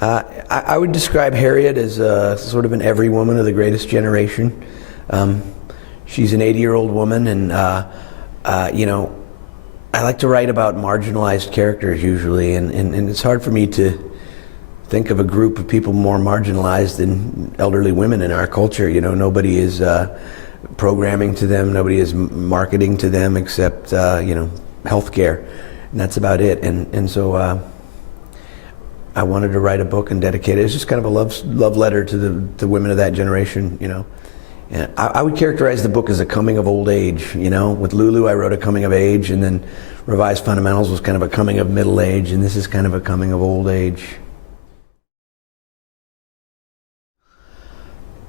I would describe Harriet as sort of an every woman of the greatest generation. She's an 80-year-old woman, and you know, I like to write about marginalized characters usually, and it's hard for me to think of a group of people more marginalized than elderly women in our culture. You know, nobody is programming to them, nobody is marketing to them except you know, healthcare, and that's about it. And so I wanted to write a book and dedicate it. It's just kind of a love letter to the women of that generation, you know. And I would characterize the book as a coming of old age, you know. With Lulu, I wrote a coming of age, and then Revised Fundamentals was kind of a coming of middle age, and this is kind of a coming of old age.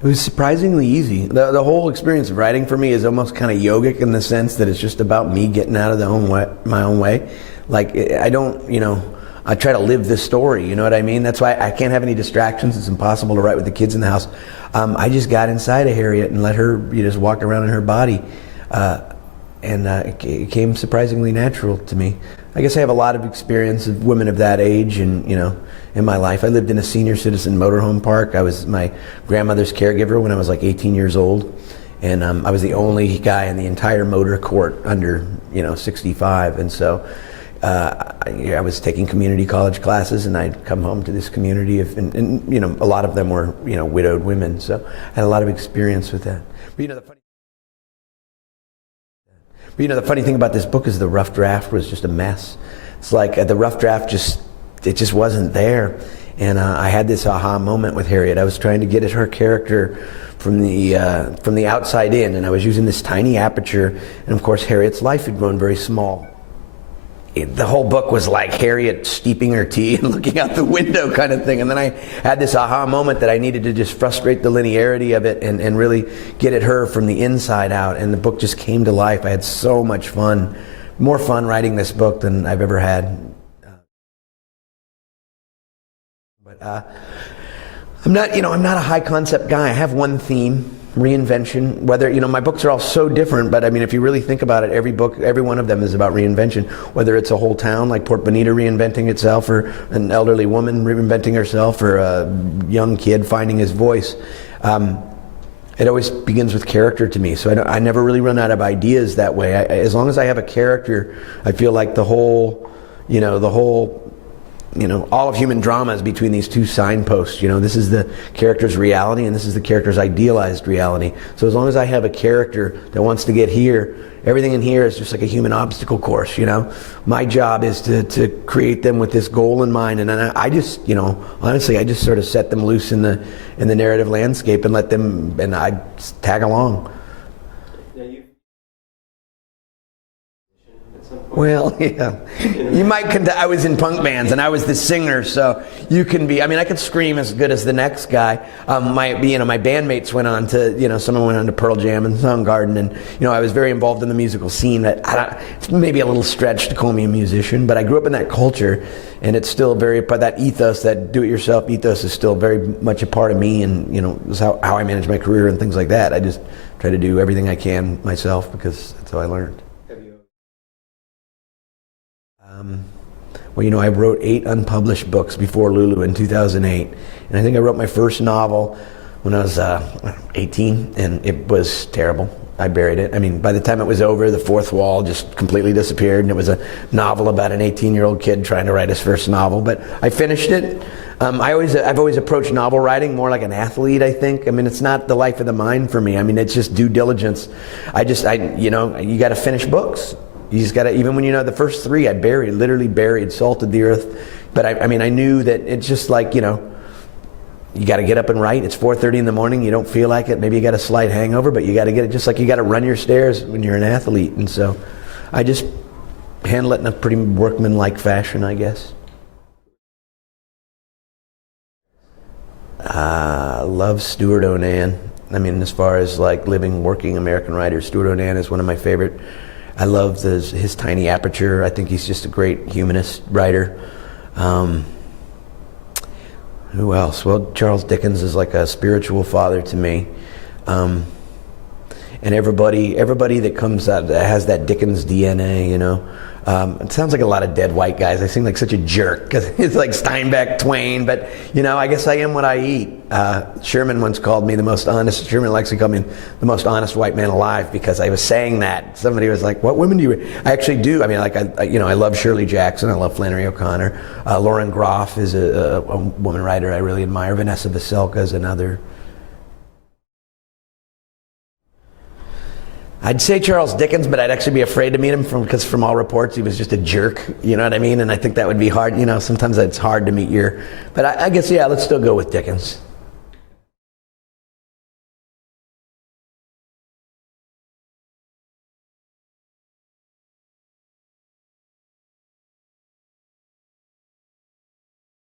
It was surprisingly easy. The whole experience of writing for me is almost kind of yogic in the sense that it's just about me getting out of my own way. Like, I don't, you know, I try to live this story, you know what I mean? That's why I can't have any distractions. It's impossible to write with the kids in the house. I just got inside of Harriet and let her, you know, just walk around in her body. And it came surprisingly natural to me. I guess I have a lot of experience of women of that age, and you know, in my life. I lived in a senior citizen motorhome park. I was my grandmother's caregiver when I was like 18 years old, and I was the only guy in the entire motor court under, you know, 65. And so I was taking community college classes, and I'd come home to this community of, and you know, a lot of them were, you know, widowed women. So I had a lot of experience with that. But you know, the funny thing about this book is the rough draft was just a mess. It's like the rough draft just wasn't there. And I had this aha moment with Harriet. I was trying to get at her character from the outside in, and I was using this tiny aperture. And of course, Harriet's life had grown very small. The whole book was like Harriet steeping her tea and looking out the window kind of thing. And then I had this aha moment that I needed to just frustrate the linearity of it and really get at her from the inside out. And the book just came to life. I had so much fun, more fun writing this book than I've ever had. I'm not a high concept guy. I have one theme. Reinvention. Whether, you know, my books are all so different, but I mean, if you really think about it, every book, every one of them is about reinvention. Whether it's a whole town like Port Bonita reinventing itself, or an elderly woman reinventing herself, or a young kid finding his voice, it always begins with character to me. So I never really run out of ideas that way. As long as I have a character, I feel like the whole, all of human drama is between these two signposts. You know, this is the character's reality, and this is the character's idealized reality. So as long as I have a character that wants to get here, everything in here is just like a human obstacle course, you know. My job is to create them with this goal in mind, and then I just, you know, honestly, I just sort of set them loose in the narrative landscape and let them, and I tag along. Well, yeah. You might I was in punk bands, and I was the singer, so you can be, I mean, I could scream as good as the next guy. My bandmates went on to, you know, someone went on to Pearl Jam and Soundgarden, and, you know, I was very involved in the musical scene. It's maybe a little stretch to call me a musician, but I grew up in that culture, and it's still that ethos, that do-it-yourself ethos is still very much a part of me, and, you know, it's how I manage my career and things like that. I just try to do everything I can myself because that's how I learned. Well, you know, I wrote 8 unpublished books before Lulu in 2008, and I think I wrote my first novel when I was 18, and it was terrible. I buried it. I mean, by the time it was over, the fourth wall just completely disappeared, and it was a novel about an 18-year-old kid trying to write his first novel. But I finished it. I've always approached novel writing more like an athlete, I think. I mean, it's not the life of the mind for me. I mean, it's just due diligence. You got to finish books. You just got to, even when, you know, the first 3 I literally buried, salted the earth. But I knew that it's just like, you know, you got to get up and write. It's 4:30 in the morning. You don't feel like it. Maybe you got a slight hangover, but you got to get it, just like you got to run your stairs when you're an athlete. And so I just handle it in a pretty workmanlike fashion, I guess. Love Stuart Onan. I mean, as far as like living, working American writers, Stuart Onan is one of my favorite. I love his tiny aperture. I think he's just a great humanist writer. Who else? Well, Charles Dickens is like a spiritual father to me. And and everybody that comes out that has that Dickens DNA, you know. It sounds like a lot of dead white guys. I seem like such a jerk because it's like Steinbeck, Twain, but you know, I guess I am what I eat. Sherman once called me the most honest. Sherman likes to call me the most honest white man alive because I was saying that. Somebody was like, "What women do you?" I actually do. I mean, like I love Shirley Jackson. I love Flannery O'Connor. Lauren Groff is a woman writer I really admire. Vanessa Vasilka is another. I'd say Charles Dickens, but I'd actually be afraid to meet him because from all reports he was just a jerk, you know what I mean? And I think that would be hard, you know, sometimes it's hard to meet but I guess, yeah, let's still go with Dickens.